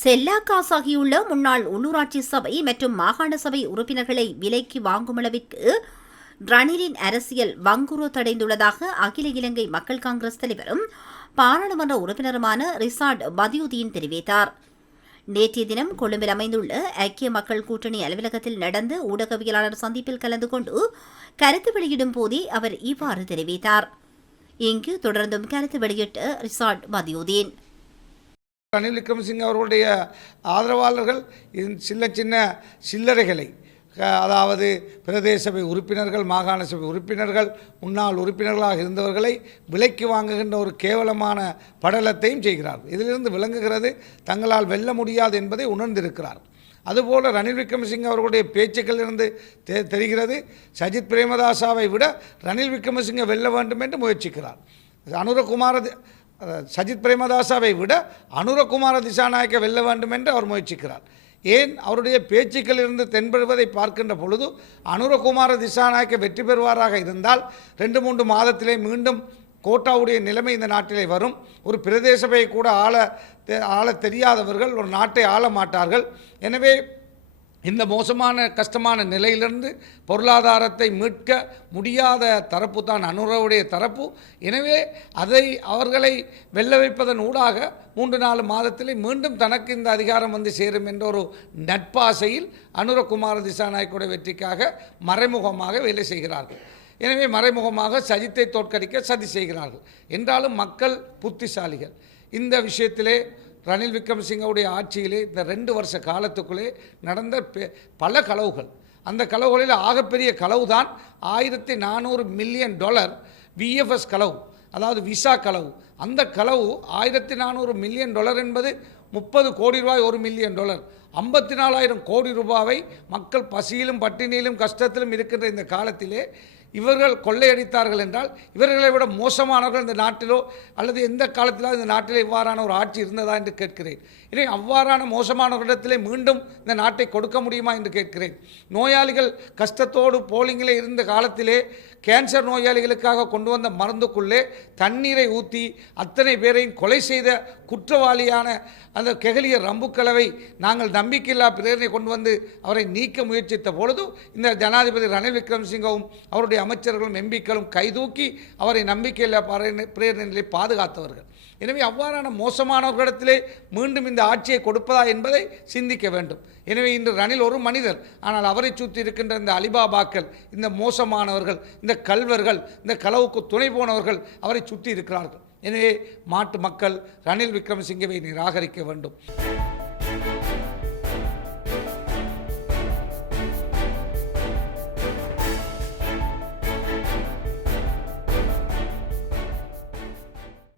செல்லாக்காசாகியுள்ள முன்னாள் உள்ளூராட்சி சபை மற்றும் மாகாண சபை உறுப்பினர்களை விலைக்கு வாங்கும் அளவிற்கு ரணிலின் அரசியல் வங்குரோத்தடைந்துள்ளதாக அகில இலங்கை மக்கள் காங்கிரஸ் தலைவரும் பாராளுமன்ற உறுப்பினருமான ரிசாட் பதியுதீன் தெரிவித்தார். நேற்றைய தினம் கொழும்பில் அமைந்துள்ள ஐக்கிய மக்கள் கூட்டணி அலுவலகத்தில் நடந்த ஊடகவியலாளர் சந்திப்பில் கலந்து கொண்டு கருத்து வெளியிடும் போதே அவர் இவ்வாறு தெரிவித்தார். இங்கு தொடர்ந்தும் கருத்து வெளியிட்ட ரிசாட் பதியுதீன், ரணில் விக்ரமசிங்க அவர்களுடைய ஆதரவாளர்கள் சின்ன சில்லறைகளை, அதாவது பிரதேச சபை உறுப்பினர்கள், மாகாண சபை உறுப்பினர்கள், முன்னாள் உறுப்பினர்களாக இருந்தவர்களை விலைக்கு வாங்குகின்ற ஒரு கேவலமான படலத்தையும் செய்கிறார்கள். இதிலிருந்து விளங்குகிறது தங்களால் வெல்ல முடியாது என்பதை உணர்ந்திருக்கிறார். அதுபோல் ரணில் விக்ரமசிங்க அவர்களுடைய பேச்சுக்களிலிருந்து தெரிகிறது சஜித் பிரேமதாசாவை விட ரணில் விக்ரமசிங்க வெல்ல வேண்டும் என்று முயற்சிக்கிறார். சஜித் பிரேமதாசாவை விட அனுரகுமார திசாநாயக்க வெல்ல வேண்டும் என்று அவர் முயற்சிக்கிறார். ஏன் அவருடைய பேச்சுக்களிலிருந்து தென்படுவதை பார்க்கின்ற பொழுது அனுரகுமார திசாநாயக்க வெற்றி பெறுவாராக இருந்தால் 2-3 மாதத்திலே மீண்டும் கோட்டாவுடைய நிலைமை இந்த நாட்டிலே வரும். ஒரு பிரதேச சபையை கூட ஆள தெரியாதவர்கள் ஒரு நாட்டை ஆள மாட்டார்கள். எனவே இந்த மோசமான கஷ்டமான நிலையிலிருந்து பொருளாதாரத்தை மீட்க முடியாத தரப்பு தான் அனுரவுடைய தரப்பு. எனவே அவர்களை வெல்ல வைப்பதன் ஊடாக 3-4 மாதத்திலே மீண்டும் தனக்கு இந்த அதிகாரம் வந்து சேரும் என்ற ஒரு நட்பாசையில் அனுரகுமார திசாநாயக்குடைய வெற்றிக்காக மறைமுகமாக வேலை செய்கிறார்கள். எனவே மறைமுகமாக சஜித்தை தோற்கடிக்க சதி செய்கிறார்கள். என்றாலும் மக்கள் புத்திசாலிகள். இந்த விஷயத்திலே ரணில் விக்ரமசிங்கவுடைய ஆட்சியிலே இந்த 2 வருஷ காலத்துக்குள்ளே நடந்த பல களவுகள், அந்த களவுகளில் ஆகப்பெரிய களவு தான் $1400 மில்லியன் விஎஃப்எஸ் களவு, அதாவது விசா களவு. அந்த களவு $1400 மில்லியன் என்பது 30 கோடி ரூபாய், 1 மில்லியன் $, 54,000 கோடி ரூபாவை மக்கள் பசியிலும் பட்டினியிலும் கஷ்டத்திலும் இருக்கின்ற இந்த காலத்திலே இவர்கள் கொள்ளையடித்தார்கள் என்றால் இவர்களை விட மோசமானவர்கள் இந்த நாட்டிலோ அல்லது எந்த காலத்திலாவது இந்த நாட்டில் இவ்வாறான ஒரு ஆட்சி இருந்ததா என்று கேட்கிறேன். எனவே அவ்வாறான மோசமானவர்களிடத்திலே மீண்டும் இந்த நாட்டை கொடுக்க முடியுமா என்று கேட்கிறேன். நோயாளிகள் கஷ்டத்தோடு போலிங்கிலே இருந்த காலத்திலே கேன்சர் நோயாளிகளுக்காக கொண்டு வந்த மருந்துக்குள்ளே தண்ணீரை ஊற்றி அத்தனை பேரையும் கொலை செய்த குற்றவாளியான அந்த கெகலிய ரம்புக்களவை நாங்கள் நம்பிக்கையில்லா பிரேரணை கொண்டு வந்து அவரை நீக்க முயற்சித்த பொழுது இந்த ஜனாதிபதி ரணில் விக்ரமசிங்கவும் அவருடைய அமைச்சர்களும் எம்பிக்களும் கைதூக்கி அவரை நம்பிக்கையில்லா பிரேரணைகளை பாதுகாத்தவர்கள். எனவே அவ்வாறான மோசமானவர்களிடத்திலே மீண்டும் இந்த ஆட்சியை கொடுப்பதா என்பதை சிந்திக்க வேண்டும். எனவே இன்று ரணில் ஒரு மனிதர், ஆனால் அவரை சுற்றி இருக்கின்ற இந்த அலிபாபாக்கள், இந்த மோசமானவர்கள், இந்த கல்வர்கள், இந்த களவுக்கு துணை போனவர்கள் அவரை சுற்றி இருக்கிறார்கள். எனவே மாட்டு மக்கள் ரணில் விக்ரமசிங்கவை நிராகரிக்க வேண்டும்.